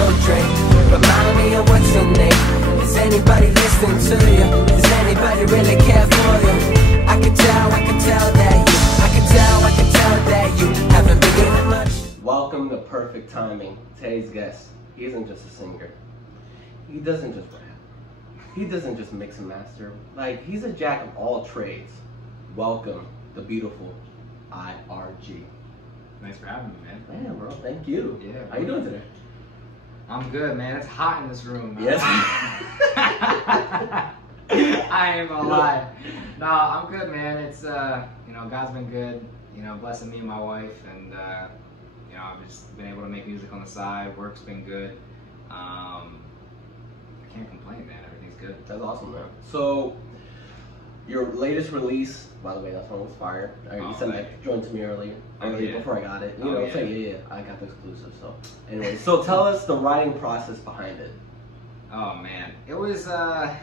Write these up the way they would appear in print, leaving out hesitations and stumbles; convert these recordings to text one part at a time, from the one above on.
so drained. Remind me of what's your name. Is anybody listening to you? Does anybody really care for you? I can tell that you haven't been doing much. Welcome to Perfect Timing. Today's guest, he isn't just a singer. He doesn't just rap. He doesn't just mix and master. Like, he's a jack of all trades. Welcome, the beautiful IRG. Thanks for having me, man. Man, bro, thank you. Yeah. How you doing today? I'm good, man. It's hot in this room. Yes. I ain't gonna lie. No, I'm good, man. It's you know, God's been good. You know, blessing me and my wife, and you know, I've just been able to make music on the side. Work's been good. I can't complain, man. Everything's good. That's awesome, man. So, your latest release, by the way, that song was fire. You sent that joint to me earlier before I got it. You know, yeah, I got the exclusive. So, anyway, so tell us the writing process behind it. Oh man, it was a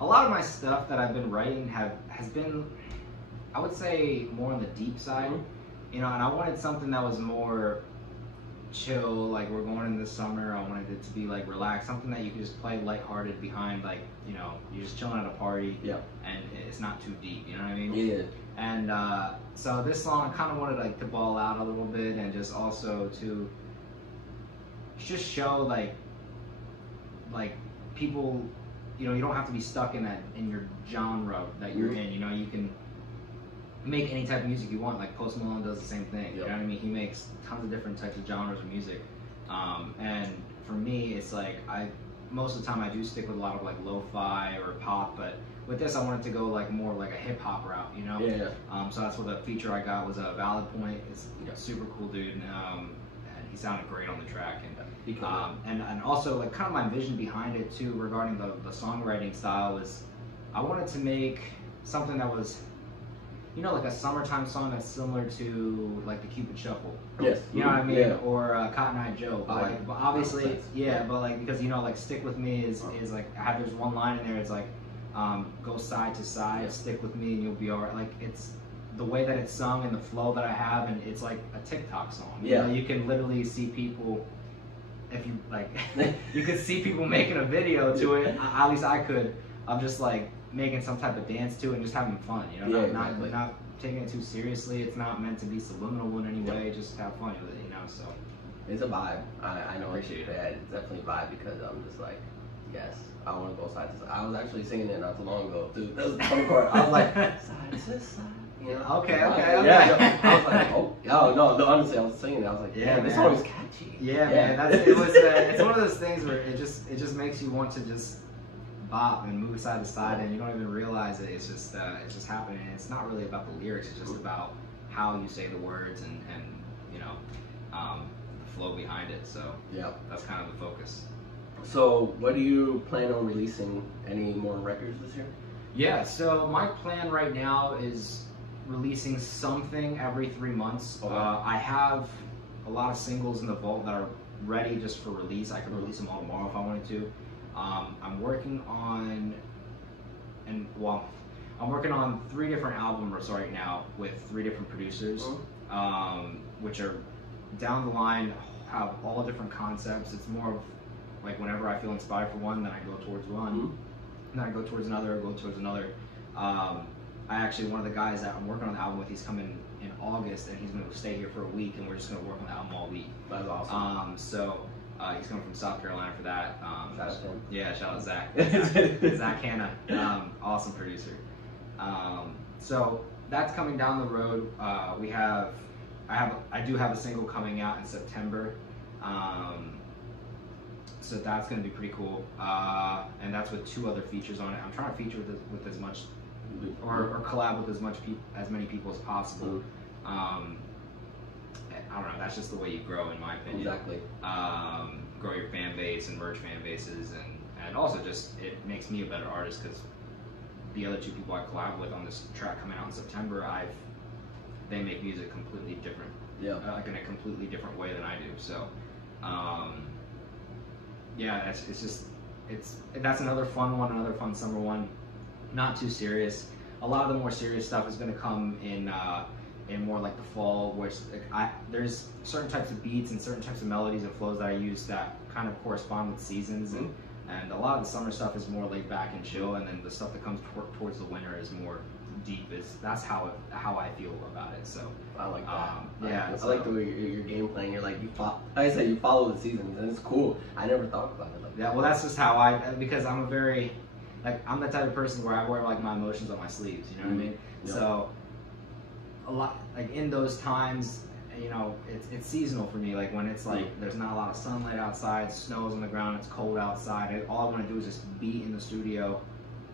lot of my stuff that I've been writing has been, I would say, more on the deep side. You know, and I wanted something that was more chill, like we're going into the summer. I wanted it to be like relaxed, something that you could just play lighthearted behind, like, you know, you're just chilling at a party, and it's not too deep, you know what I mean? Yeah. And so this song, I kind of wanted like to ball out a little bit, and just also to just show like people, you know, you don't have to be stuck in your genre that you're in. You know, you can make any type of music you want. Like Post Malone does the same thing. You know what I mean? He makes tons of different types of genres of music. And for me, it's like most of the time I do stick with a lot of like lo-fi or pop, but with this I wanted to go like more like a hip hop route, you know? Yeah. So that's what the feature I got was a Valid Point. It's, you know, super cool dude, and he sounded great on the track. And also like kind of my vision behind it too regarding the songwriting style is I wanted to make something that was, you know, like a summertime song that's similar to like the Cupid Shuffle. Yes. You know what I mean? Yeah. Or Cotton Eye Joe. But, like, but obviously, but like, because, you know, like Stick With Me is like, there's one line in there, it's like, go side to side, stick with me and you'll be alright. Like, it's the way that it's sung and the flow that I have, and it's like a TikTok song. You know, you can literally see people, if you like, you could see people making a video to it. At least I could. I'm just like making some type of dance to it and just having fun, you know, not taking it too seriously. It's not meant to be subliminal in any way, just have fun with it, you know, so. It's a vibe. I know it's definitely a vibe, because I'm just like, yes, I want to go side to side. I was actually singing it not too long ago, dude. That was the funny part. I was like, side to side. You know? Okay. Yeah, I was like, oh no, honestly, I was singing it. I was like, yeah, this song is catchy. Yeah, man, it's one of those things where it just makes you want to just bop and move side to side, and you don't even realize it. It's just happening. And it's not really about the lyrics. It's just about how you say the words and you know, the flow behind it. So yeah, that's kind of the focus. So what do you plan on releasing? Any more records this year? Yeah. So my plan right now is releasing something every 3 months. I have a lot of singles in the vault that are ready just for release. I could release them all tomorrow if I wanted to. I'm working on, I'm working on 3 different albums right now with 3 different producers, which are down the line, have all different concepts. It's more of like whenever I feel inspired for one, then I go towards one, and then I go towards another, I actually, one of the guys that I'm working on the album with, he's coming in August, and he's going to stay here for a week, and we're just going to work on the album all week. That's awesome. He's coming from South Carolina for that. Shout out to him. Yeah, shout out Zach. Zach Hanna, awesome producer. So that's coming down the road. I do have a single coming out in September. So that's going to be pretty cool. And that's with 2 other features on it. I'm trying to feature with as much, or collab with as many people as possible. I don't know, that's just the way you grow, in my opinion. Exactly. Grow your fan base and merge fan bases, and also just, it makes me a better artist, because the other 2 people I collab with on this track coming out in September, they make music completely different. Yeah. Like in a completely different way than I do. So, yeah, that's another fun one, another fun summer one. Not too serious. A lot of the more serious stuff is going to come in in more like the fall, which like, there's certain types of beats and certain types of melodies and flows that I use that kind of correspond with seasons, and a lot of the summer stuff is more laid back and chill, and then the stuff that comes towards the winter is more deep. That's how I feel about it. So I like that. Yeah, I like the way your game playing. You're like like I said, you follow the seasons, and it's cool. I never thought about it like that. Yeah, well, that's just how because I'm a very I'm the type of person where I wear like my emotions on my sleeves. You know what I mean? Yep. So a lot like in those times, you know, it's seasonal for me. Like when it's like there's not a lot of sunlight outside, snow's on the ground, it's cold outside. All I want to do is just be in the studio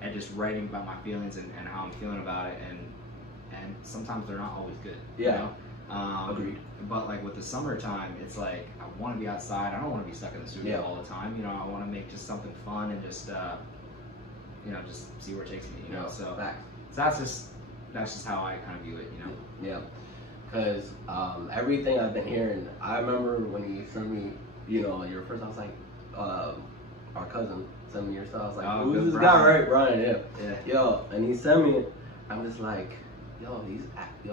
and just writing about my feelings and how I'm feeling about it. And sometimes they're not always good. Yeah. You know? Agreed. But like with the summertime, it's like I want to be outside. I don't want to be stuck in the studio all the time. You know, I want to make just something fun and just you know, just see where it takes me. You know, so that's just how I kind of view it. You know. Yeah. Because everything I've been hearing, I remember when you sent me, you know, your first, I was like, our cousin sent me your stuff. I was like, who's this guy, right? Brian, yeah. Yo, and he sent me it. I'm just like, yo,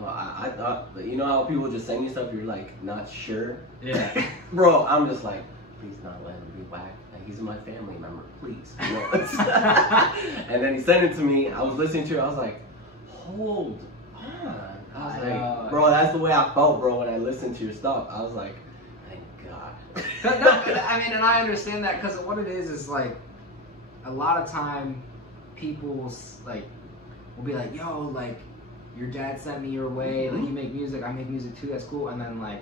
I thought, you know how people just send you stuff, you're like, not sure? Yeah. Bro, I'm just like, please not let him be whack. Like, he's my family member, please. You know? And then he sent it to me. I was listening to it. I was like, hold on. I was like, bro, that's the way I felt, bro, when I listened to your stuff. I was like, thank God. No, I mean, and I understand that because what it is like a lot of time people like will be like, yo, like your dad sent me your way, like you make music, I make music too, that's cool. And then like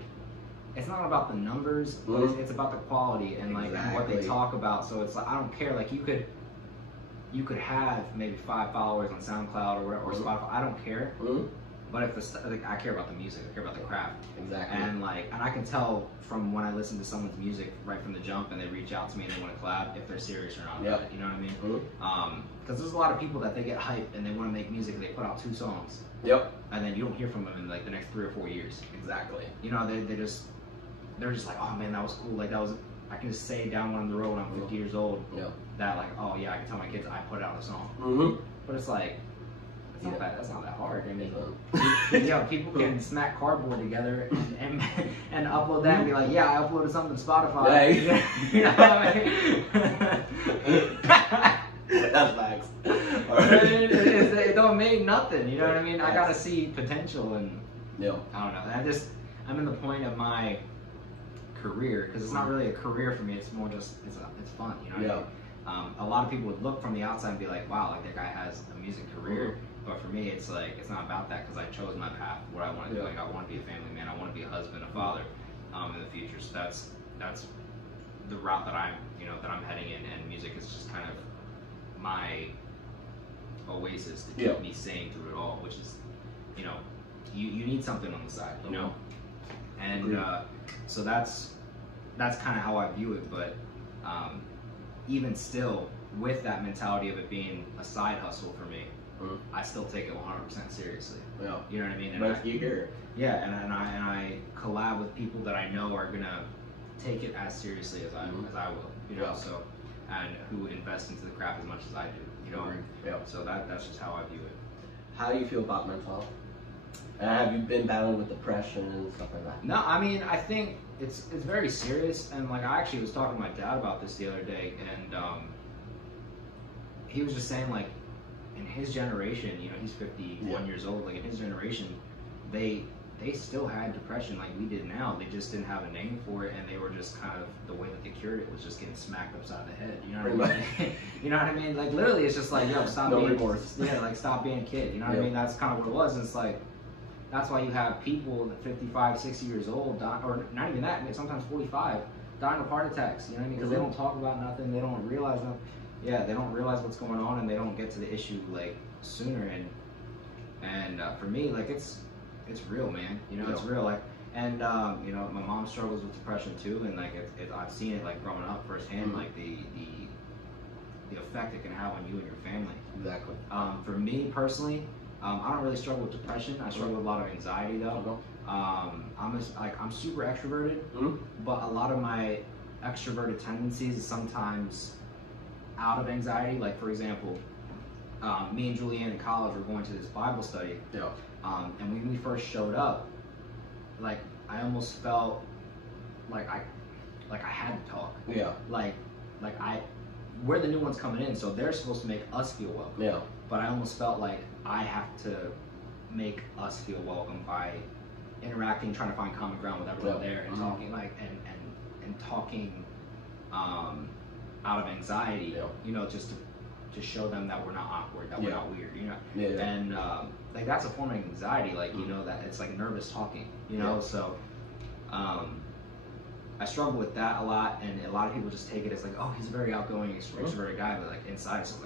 it's not about the numbers, but it's about the quality and like what they talk about. So it's like I don't care, like you could have maybe 5 followers on SoundCloud or whatever, or Spotify, I don't care. But if like, I care about the music, I care about the craft. Exactly. And I can tell from when I listen to someone's music right from the jump and they reach out to me and they want to collab if they're serious or not about it. You know what I mean? Because there's a lot of people that they get hyped and they want to make music and they put out 2 songs. Yep. And then you don't hear from them in like the next 3 or 4 years. Exactly. You know, they're just like, oh man, that was cool. Like that was, I can just say down one the road when I'm 50 years old. That like, oh yeah, I can tell my kids I put out a song. But it's like, that's not that hard. I mean, you know, people can smack cardboard together and upload that and be like, yeah, I uploaded something to Spotify. You know what I mean? That's facts. It don't make nothing. You know what I mean? I gotta see potential, and I don't know. I'm in the point of my career because it's not really a career for me. It's more just it's fun. You know what I mean? A lot of people would look from the outside and be like, wow, like that guy has a music career. But for me, it's like, it's not about that because I chose my path, what I want to do. Like, I want to be a family man. I want to be a husband, a father in the future. So that's the route that I'm heading in. And music is just kind of my oasis to keep me sane through it all, which is, you know, you need something on the side, you know? And so that's kind of how I view it. But even still, with that mentality of it being a side hustle for me, I still take it 100% seriously. You know what I mean? And but you hear. Yeah, and I collab with people that I know are gonna take it as seriously as I will. You know, so and who invest into the craft as much as I do. You know, so that's just how I view it. How do you feel about mental health? And have you been battling with depression and stuff like that? No, I mean, I think it's very serious. And like I actually was talking to my dad about this the other day, and he was just saying like, in his generation, you know, he's 51 years old, like in his generation, they still had depression like we did now. They just didn't have a name for it, and they were just kind of, the way that they cured it was just getting smacked upside the head. You know what I mean? You know what I mean? Like literally it's just like, yo, stop being remorse. Yeah, like stop being a kid. You know what I mean? That's kind of what it was. And it's like, that's why you have people that 55, 60 years old, or not even that, sometimes 45, dying of heart attacks. You know what I mean? Because they don't talk about nothing, they don't realize nothing. Yeah, they don't realize what's going on, and they don't get to the issue like sooner. And for me, like it's real, man. You know, it's real. Like, and you know, my mom struggles with depression too, and like I've seen it like growing up firsthand, like the effect it can have on you and your family. Exactly. For me personally, I don't really struggle with depression. I struggle with a lot of anxiety though. I'm super extroverted, but a lot of my extroverted tendencies is sometimes out of anxiety. Like for example, me and Julianne in college were going to this Bible study. And when we first showed up, like I almost felt like I had to talk. Yeah. We're the new ones coming in, so they're supposed to make us feel welcome. Yeah. But I almost felt like I have to make us feel welcome by interacting, trying to find common ground with everyone there, and talking and talking out of anxiety. You know, just to show them that we're not awkward, that we're not weird. You know. And like that's a form of anxiety. Like you know that it's like nervous talking. You know, so. I struggle with that a lot, and a lot of people just take it as like, oh, he's a very outgoing, extroverted guy, but like inside it's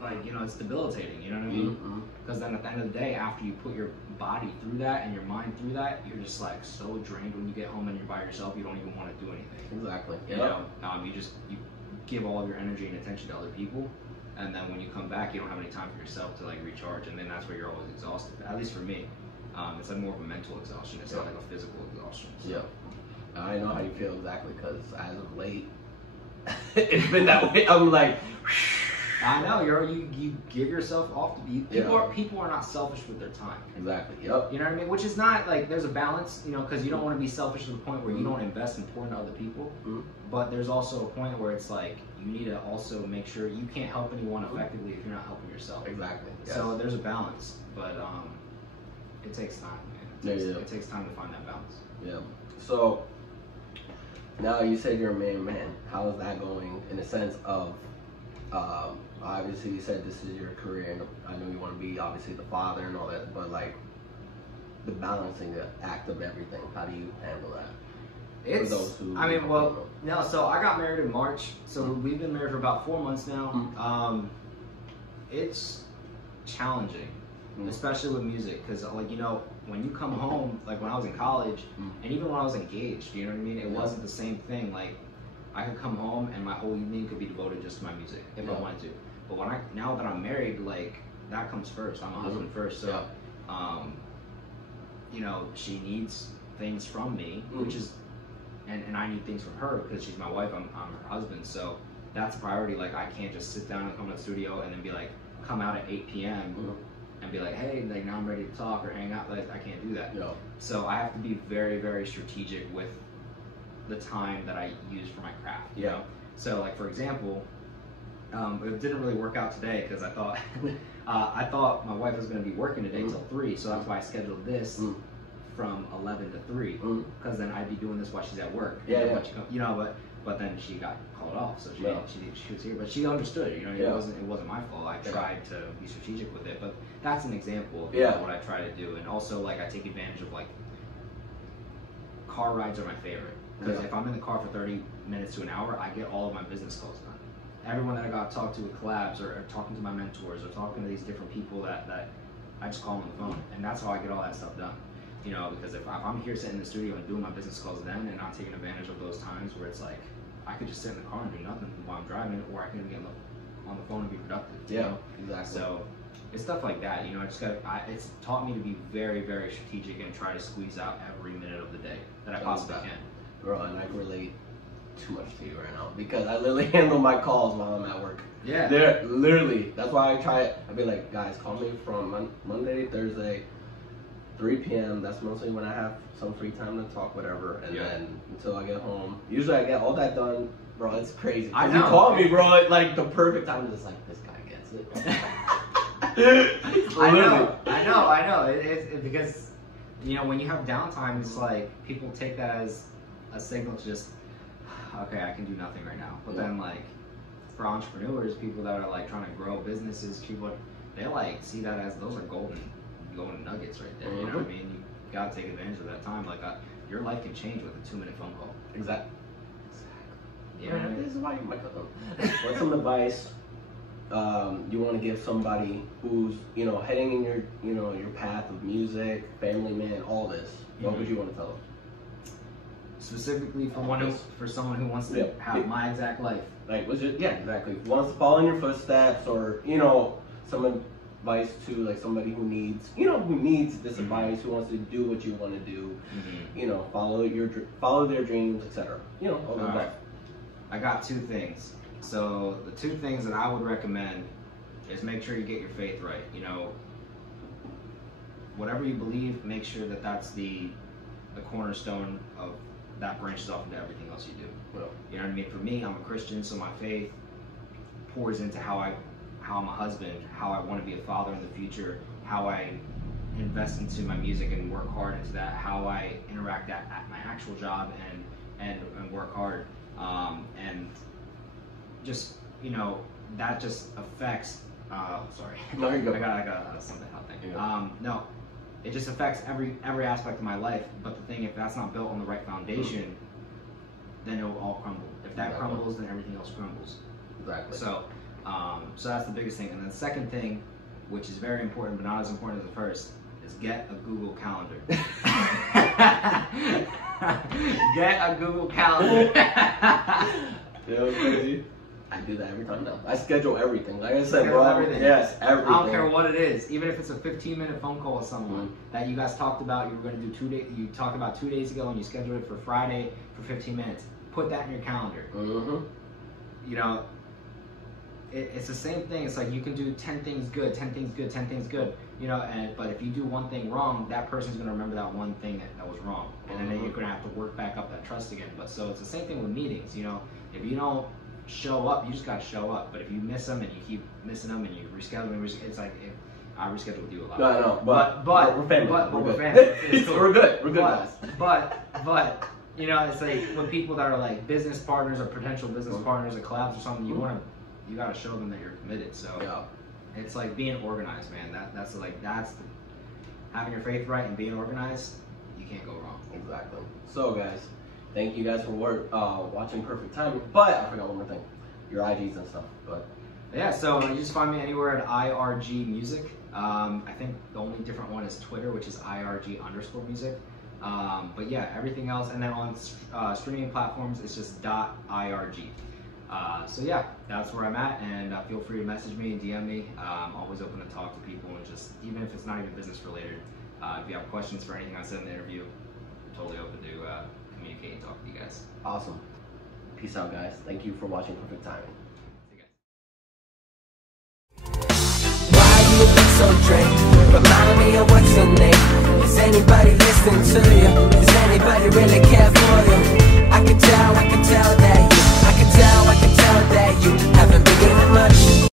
like you know, it's debilitating. You know what I mean? Because then at the end of the day, after you put your body through that and your mind through that, you're just like so drained when you get home and you're by yourself. You don't even want to do anything. Exactly. You know, you give all of your energy and attention to other people, and then when you come back, you don't have any time for yourself to like recharge, and then that's where you're always exhausted. At least for me, it's like more of a mental exhaustion. It's not like a physical exhaustion. So. Yeah. I know how you feel exactly, because as of late, it's been that way. I'm like, I know you give yourself off to be. People are not selfish with their time. Exactly. Yep. You know what I mean? Which is not like there's a balance, you know, because you don't want to be selfish to the point where you don't invest and pour into other people. But there's also a point where it's like you need to also make sure you can't help anyone effectively if you're not helping yourself. Exactly. Yes. So there's a balance, but it takes time, man. It takes time to find that balance. Yeah. So. Now you said you're a main man. How is that going in the sense of, obviously you said this is your career, and I know you want to be obviously the father and all that, but like the balancing act of everything, how do you handle that? It's, no, so I got married in March, so we've been married for about 4 months now. It's challenging. Especially with music, because like you know, when you come home, like when I was in college, and even when I was engaged, you know what I mean, it wasn't the same thing. Like I could come home and my whole evening could be devoted just to my music if I wanted to. But now that I'm married, like that comes first. I'm a husband first, so you know, she needs things from me, which is, and I need things from her because she's my wife. I'm her husband, so that's a priority. Like I can't just sit down and come to the studio and then be like, come out at 8 p.m. and be like, hey, like now I'm ready to talk or hang out. Like I can't do that. So I have to be very, very strategic with the time that I use for my craft. You know? So like for example, it didn't really work out today because I thought I thought my wife was going to be working today till 3, so that's why I scheduled this from 11 to 3 because then I'd be doing this while she's at work. You know, but then she got called off, so she was here, but she understood. You know, it wasn't my fault. I tried to be strategic with it, but that's an example of what I try to do. And also, like I take advantage of like car rides are my favorite because if I'm in the car for 30 minutes to an hour, I get all of my business calls done. Everyone that I got to talk to with collabs or talking to my mentors or talking to these different people that I just call them on the phone, and that's how I get all that stuff done. You know, because if I'm here sitting in the studio and doing my business calls then and not taking advantage of those times where it's like I could just sit in the car and do nothing while I'm driving, or I can get on the phone and be productive. You know? Exactly. So it's stuff like that. You know, it's taught me to be very, very strategic and try to squeeze out every minute of the day that I possibly can. Bro, and I can relate too much to you right now because I literally handle my calls while I'm at work. They're literally, that's why I try it. I'd be like, guys, call me from Monday, Thursday, 3 p.m. That's mostly when I have some free time to talk, whatever. And then until I get home, usually I get all that done. Bro, it's crazy. I know. You call me, bro, it's like the perfect time. It's like, this guy gets it. I know. It's because, you know, when you have downtime, it's like people take that as a signal to just, okay, I can do nothing right now. But then, like, for entrepreneurs, people that are like trying to grow businesses, people, they like see that as those are golden nuggets right there. You know what I mean? You gotta take advantage of that time. Like your life can change with a 2-minute phone call. Exactly. Yeah. This is why you might put them. What's some advice you want to give somebody who's heading in your path of music, family man, all this? What would you want to tell them? Specifically for someone who wants to have my exact life. Like, exactly. Who wants to follow in your footsteps, or some advice to like somebody who needs this advice, who wants to do what you want to do, follow their dreams, etc. All of that. I got 2 things. So the 2 things that I would recommend is make sure you get your faith right. whatever you believe, make sure that that's the cornerstone of that branches off into everything else you do. Well, you know what I mean? For me, I'm a Christian, so my faith pours into how I'm a husband, how I want to be a father in the future, how I invest into my music and work hard into that, how I interact at my actual job and work hard, and just, you know, that just affects. Sorry, no, you go. I got a SubmitHub thing. Yeah. No, it just affects every aspect of my life. But the thing, if that's not built on the right foundation, then it will all crumble. If that crumbles, then everything else crumbles. Exactly. So, so that's the biggest thing. And then the second thing, which is very important but not as important as the first, is get a Google Calendar. Get a Google Calendar. You know what's crazy? I do that every time now. I schedule everything. Like I said, Schedule bro. everything. Yes, everything. I don't care what it is. Even if it's a 15-minute phone call with someone that you guys talked about, you were going to do 2 days. You talked about 2 days ago, and you scheduled it for Friday for 15 minutes. Put that in your calendar. You know, it's the same thing. It's like you can do 10 things good, 10 things good, 10 things good. You know, but if you do one thing wrong, that person's going to remember that one thing that was wrong, and then you're going to have to work back up that trust again. But so it's the same thing with meetings. You know, if you don't show up, you just got to show up. But if you miss them and you keep missing them and you reschedule them, it's like I reschedule with you a lot. No, but we're family. We're family. It's cool. We're good. We're good guys. But you know, it's like when people that are like business partners or potential business partners or collabs or something, you got to show them that you're committed. So it's like being organized, man. That's having your faith right and being organized. You can't go wrong. Exactly. So guys, thank you guys for watching Perfect Timing. But I forgot one more thing, your IGs and stuff. But yeah, so you just find me anywhere at IRG Music. I think the only different one is Twitter, which is IRG_music. But yeah, everything else, and then on streaming platforms, it's just .IRG. So yeah, that's where I'm at, and feel free to message me and DM me. I'm always open to talk to people, and just even if it's not even business related, if you have questions for anything I said in the interview, I'm totally open to communicate and talk to you guys. Awesome. Peace out, guys. Thank you for watching Perfect Timing. Why do you look so drained? Remind me of what's your name. Is anybody listening to you? Does anybody really care for you? I can tell that